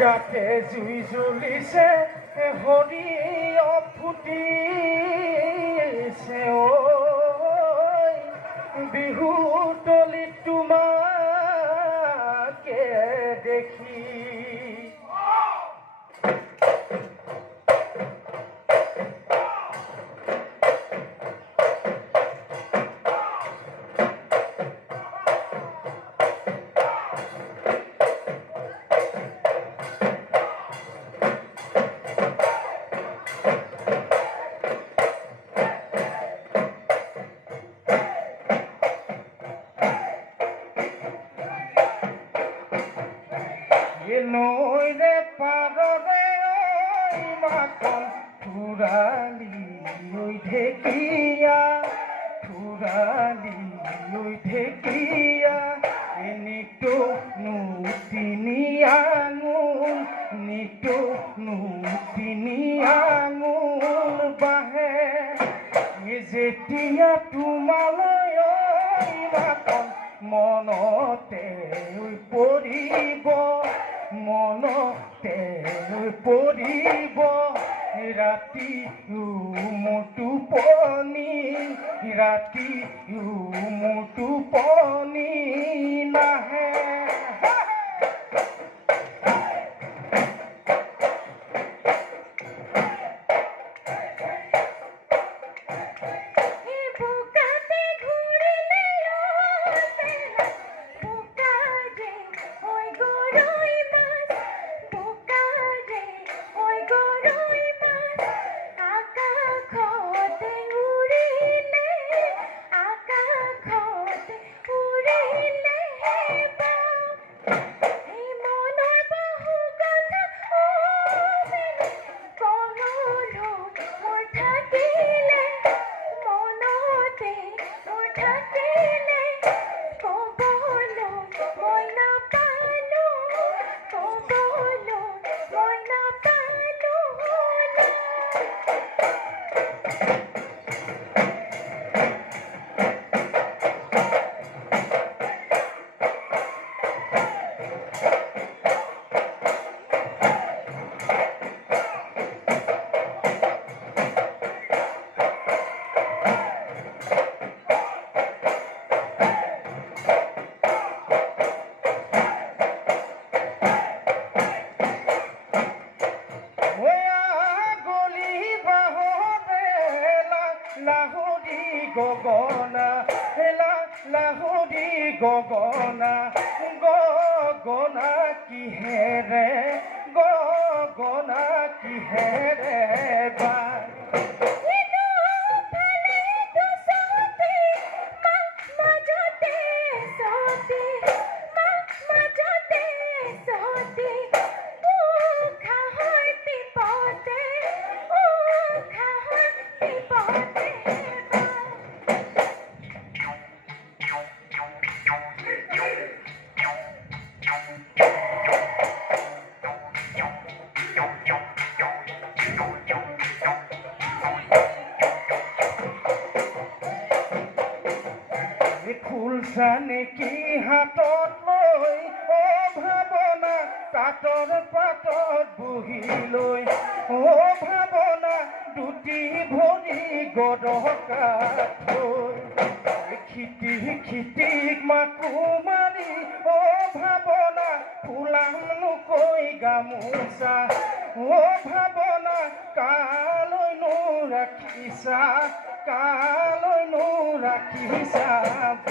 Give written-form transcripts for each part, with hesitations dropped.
গাতে জুই জ্বলিছে হৰি অফুটিছে বিহু তলিত তোমাকে দেখি নৈৰে পাৰৰে মাখন ফুৰালি ঢেকীয়া ফুৰালি ঢেকীয়া নিতু তিনি আঙুল নিতু তিনি আঙুল বাহে যেতিয়া তোমালৈ মাখন মনতে পৰিব মনতে পৰিব ৰাতি মোৰ টোপনি ৰাতি মোৰ টোপনি নাহে গগনা লাহৰি গগনা গগনা কিহেৰে গগনা কিহেৰে বা নেকি হাতত লৈ ভাৱনা তাঁতৰ পাতত বহি লৈ ভাৱনা দুটি ভৰি গদকা থৈ খিতিক মাকো ৰাখি চাব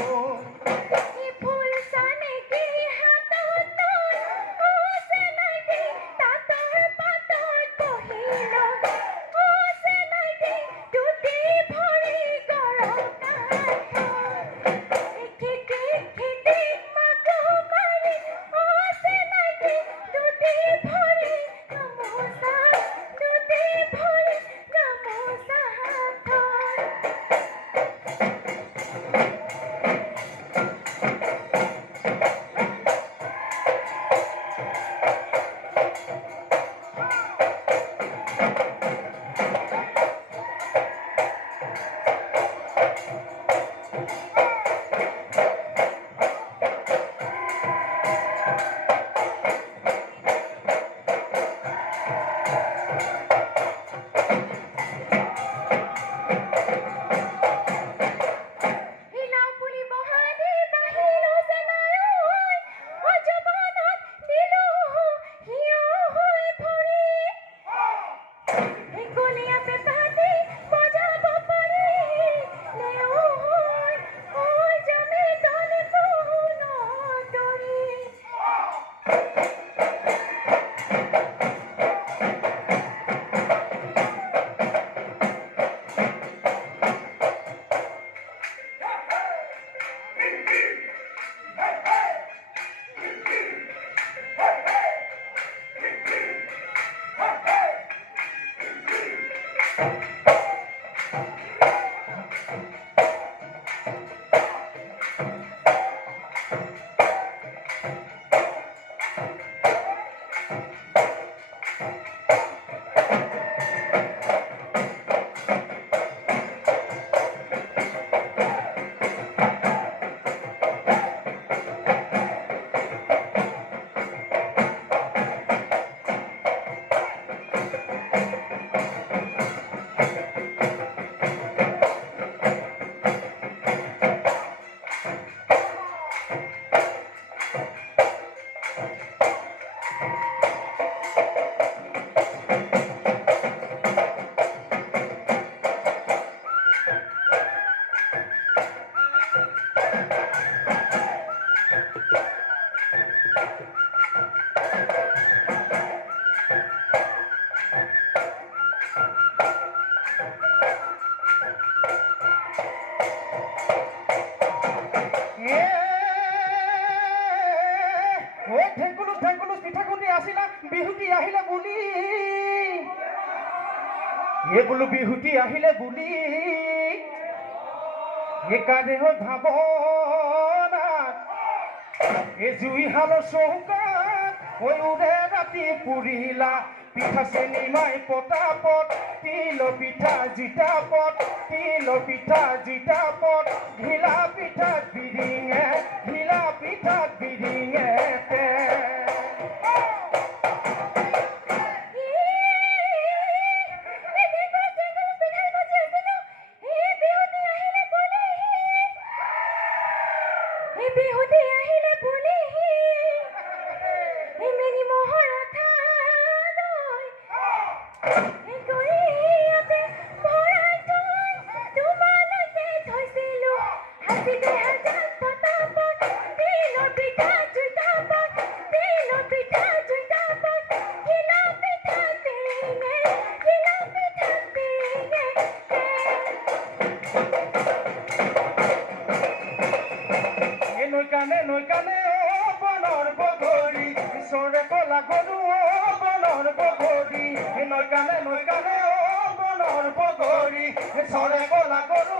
বিহুতি আহিলে বুলি বোলো বিহুতি আহিলে বুলি একাদেহ ভাৱনা জুইশালৰ চৌকাত উৰে ৰাতি পুৰিলা পিঠা চেনি মাই পতাপত তিল পিঠা জিতাপত তিল পিঠা জিতাপত ঘিলা পিঠাত বিৰিঙে ঘিলা পিঠাত বিৰিঙে নৈকানে বনৰ বগৰী ঈশ্বৰে কলা গৰু বনৰ বগৰী নৈকানে বনৰ বগৰী ঈশ্বৰে কলা গৰু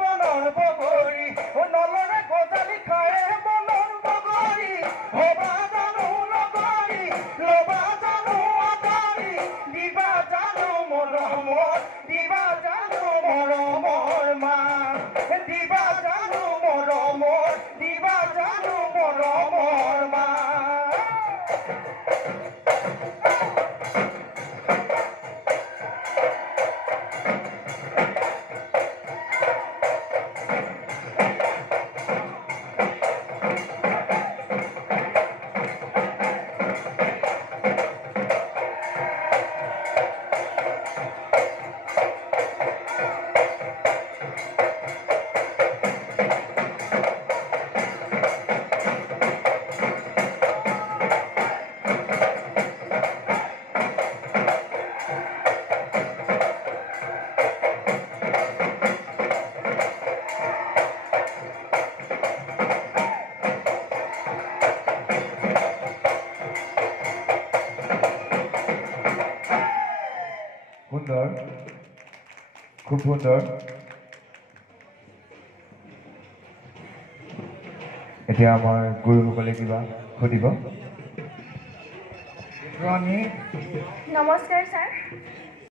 বনৰ বগৰী নলৰে গজালি খায় বনৰ বগৰী হবা জানো লগৰী লবা জানো আদৰি দিবা জানো মৰমৰ দিবা জানো মৰমৰ মা দিবা জানো মৰমৰ দিবা জানো মৰমৰ মা সুন্দৰ খুব সুন্দৰ এতিয়া আমাৰ গুৰুসকলে কিবা সুধিব ৰণী নমস্কাৰ ছাৰ